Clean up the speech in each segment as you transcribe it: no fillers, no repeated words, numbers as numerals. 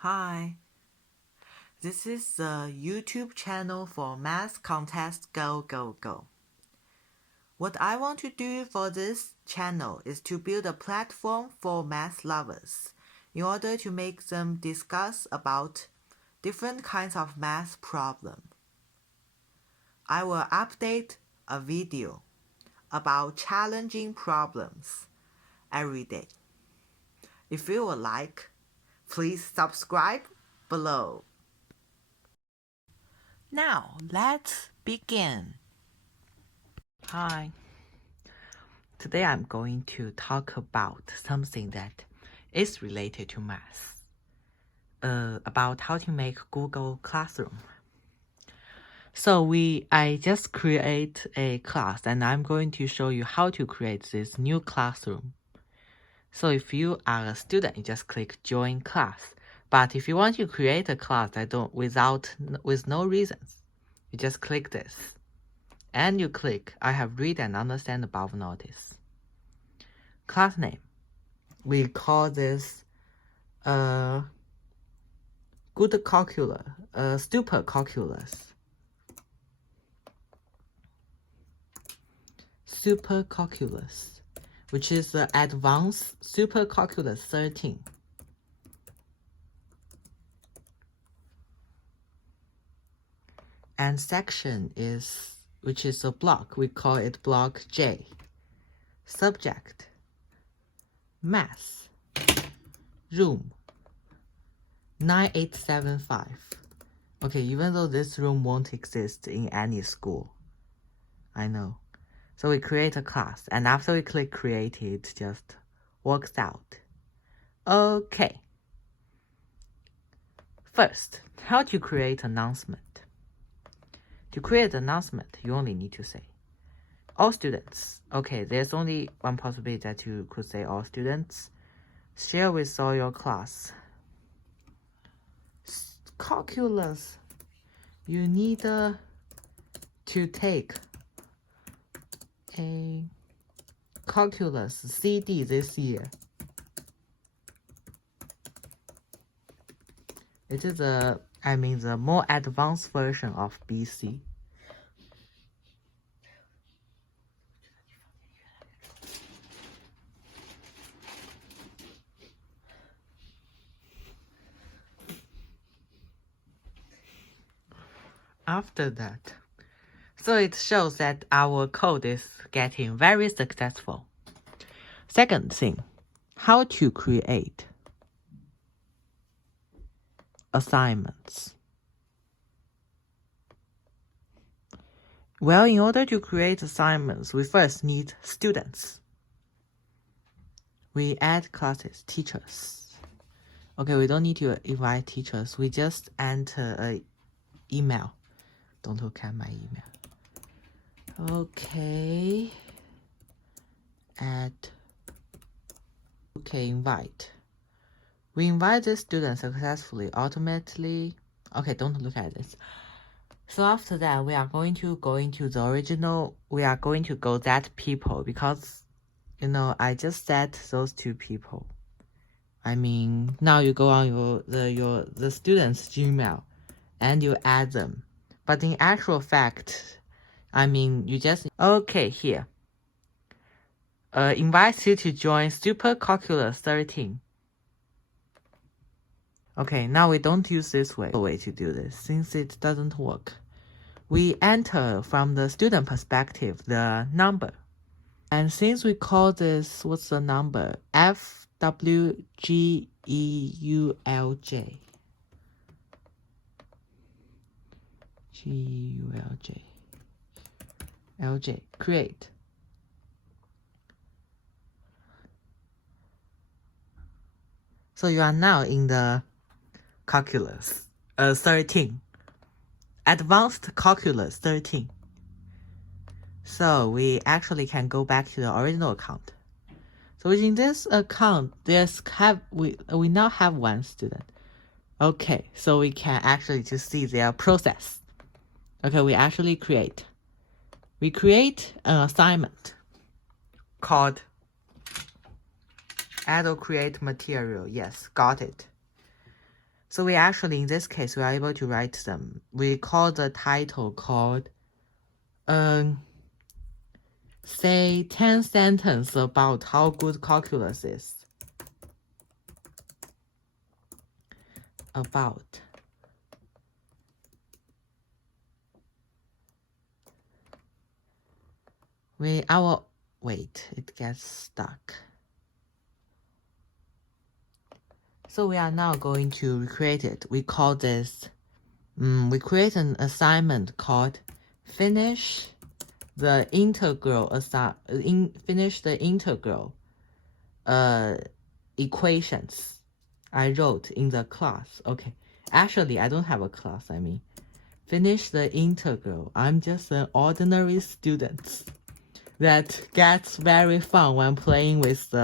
Hi, this is the YouTube channel for Math Contest Go Go Go. What I want to do for this channel is to build a platform for math lovers in order to make them discuss about different kinds of math problems. I will update a video about challenging problems every day. If you would like, please subscribe below. Now, let's begin. Hi. Today I'm going to talk about something that is related to math, about how to make Google Classroom. So I just create a class and I'm going to show you how to create this new classroom. So if you are a student, you just click join class. But if you want to create a class with no reasons, you just click this. And you click I have read and understand above notice. Class name. We call this good calculus, stupid calculus. Super calculus, which is the advanced super calculus 13. And section which is a block, we call it block J. Subject, math, room, 9875. Okay, even though this room won't exist in any school, I know. So we create a class, and after we click create, it just works out. Okay. First, how to create announcement. To create announcement, you only need to say all students. Okay, there's only one possibility that you could say all students. Share with all your class. Calculus. You need to take a calculus CD this year. It is the more advanced version of BC. After that, so it shows that our code is getting very successful. Second thing, how to create assignments. Well, in order to create assignments, we first need students. We add classes, teachers. Okay, we don't need to invite teachers. We just enter an email. Don't look at my email. Okay. Invite. We invite the student successfully, automatically. Okay, don't look at this. So after that, we are going to go into the original. We are going to go that people because, I just set those two people. Now you go on the student's Gmail, and you add them. But in actual fact, you just here. Invites you to join Super Calculus 13. Okay, now we don't use this way to do this since it doesn't work. We enter from the student perspective the number. And since we call this, what's the number? FWGEULJ. GULJ. LJ. Create. So you are now in the calculus 13. Advanced calculus 13. So we actually can go back to the original account. So in this account, we now have one student. Okay, so we can actually just see their process. Okay, we actually create an assignment called add or create material. Yes, got it. So we actually, in this case, we are able to write them. We call the title called, say 10 sentences about how good calculus is. About. Wait, it gets stuck. So we are now going to recreate it. We call this, we create an assignment called finish the integral equations I wrote in the class. Okay, actually I don't have a class. I mean, finish the integral. I'm just an ordinary student that gets very fun when playing with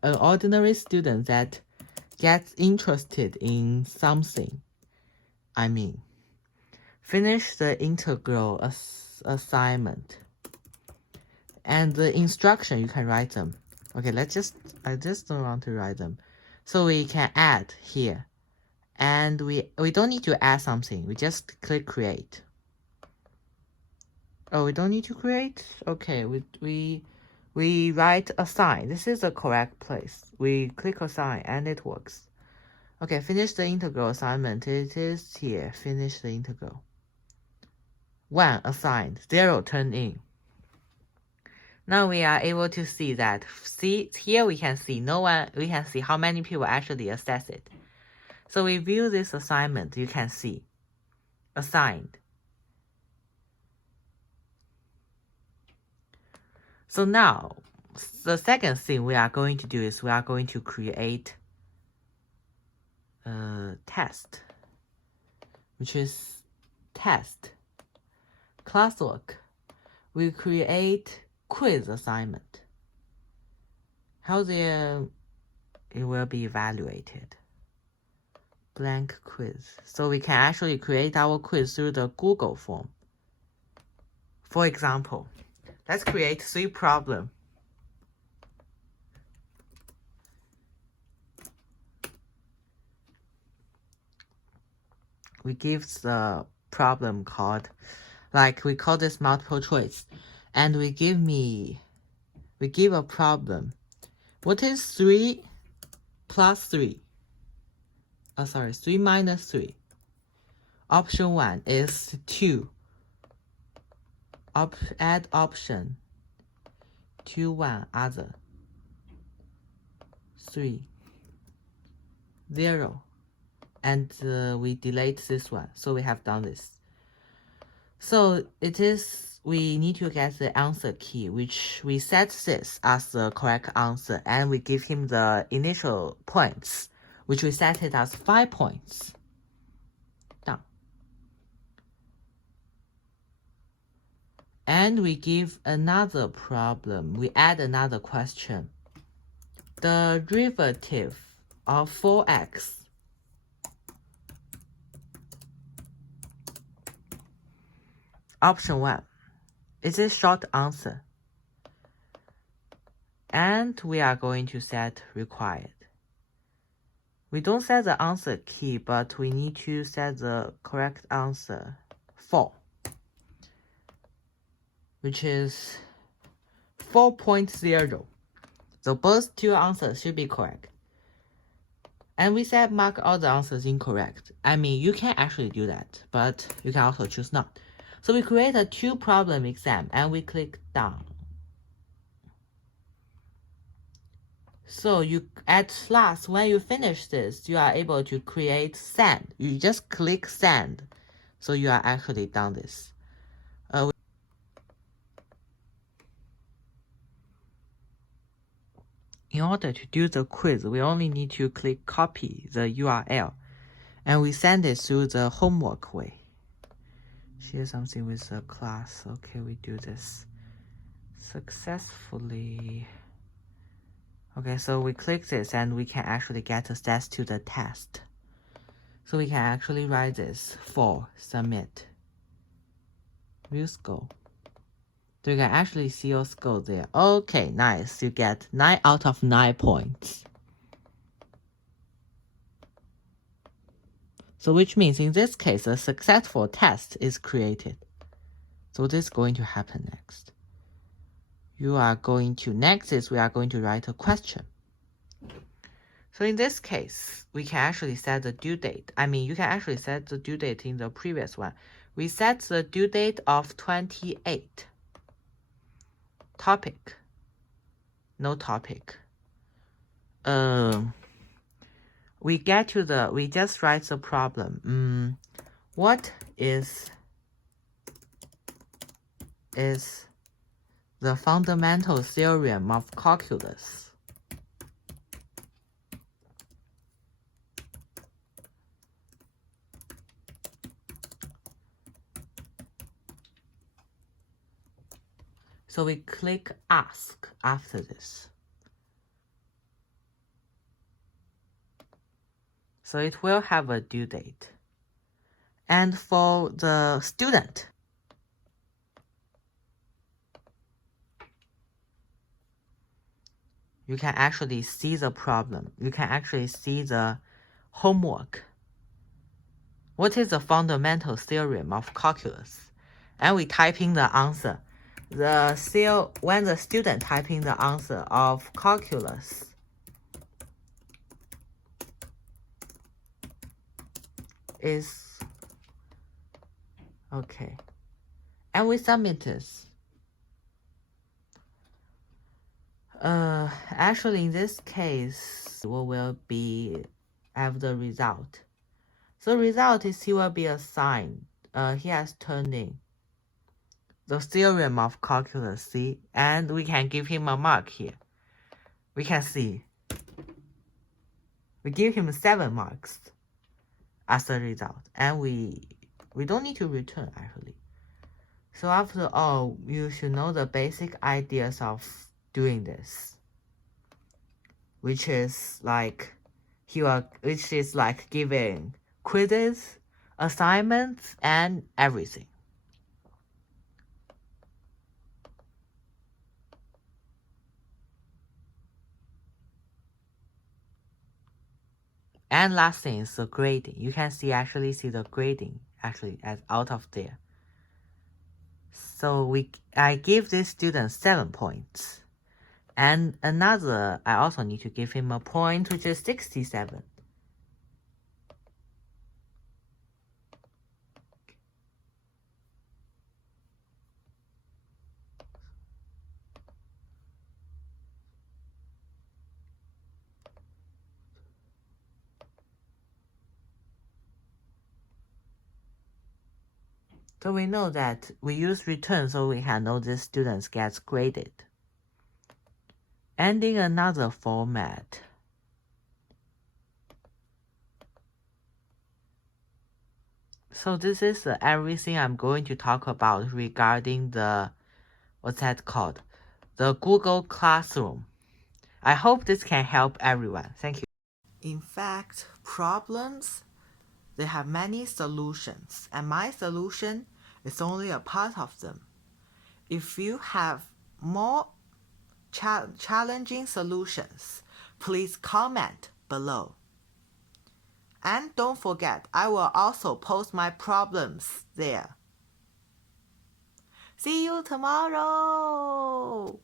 an ordinary student that gets interested in something. Finish the integral assignment. And the instruction, you can write them. Okay, I just don't want to write them. So we can add here. And we don't need to add something. We just click create. Oh, we don't need to create? Okay, we write assign. This is the correct place. We click assign and it works. Okay, finish the integral assignment. It is here. Finish the integral. 1 assigned, 0 turned in. Now we are able to see that. See, here we can see we can see how many people actually access it. So we view this assignment, you can see assigned. So now the second thing we are going to do is we are going to create a test, which is test classwork. We create quiz assignment. How it will be evaluated. Blank quiz. So we can actually create our quiz through the Google form. For example, let's create 3 problems. We give the problem called, we call this multiple choice, and we give a problem. What is 3 plus 3? 3 minus 3. Option 1 is 2. Add option 2, 1, other 3, 0. And we delete this one. So we have done this. So we need to get the answer key, which we set this as the correct answer, and we give him the initial points, which we set it as 5 points. Done. And we give another problem. We add another question. The derivative of 4x option 1. It's a short answer. And we are going to set required. We don't set the answer key, but we need to set the correct answer 4, which is 4.0. So both 2 answers should be correct. And we said mark all the answers incorrect. You can actually do that, but you can also choose not. So we create a 2 problem exam and we click done. So at last, when you finish this, you are able to create send. You just click send. So you are actually done this. In order to do the quiz, we only need to click copy the URL and we send it through the homework way. Share something with the class. Okay, we do this successfully. Okay, so we click this and we can actually get access to the test. So we can actually write this for submit. View score. So you can actually see your score there. Okay, nice. You get 9 out of 9 points. So which means in this case, a successful test is created. So this is going to happen next. Next is we are going to write a question. So in this case, we can actually set the due date. You can actually set the due date in the previous one. We set the due date of 28. Topic. No topic. We just write the problem. What is the fundamental theorem of calculus? So we click ask after this. So it will have a due date. And for the student, you can actually see the problem. You can actually see the homework. What is the fundamental theorem of calculus? And we type in the answer. When the student type in the answer of calculus, is okay. And we submit this. Actually, in this case, we will have the result. So result is he will be assigned. He has turned in the theorem of calculus, see? And we can give him a mark here. We can see. We give him 7 marks as a result. And we don't need to return, actually. So after all, you should know the basic ideas of doing this, which is like giving quizzes, assignments, and everything. And last thing is the grading. You can actually see the grading as out of there. So I give this student 7 points. And I also need to give him a point, which is 67. So we know that we use return, so we can know this student gets graded. And in another format, so this is everything I'm going to talk about regarding the, what's that called? The Google Classroom. I hope this can help everyone. Thank you. In fact, problems, they have many solutions, and my solution is only a part of them. If you have more challenging solutions, please comment below. And don't forget, I will also post my problems there. See you tomorrow!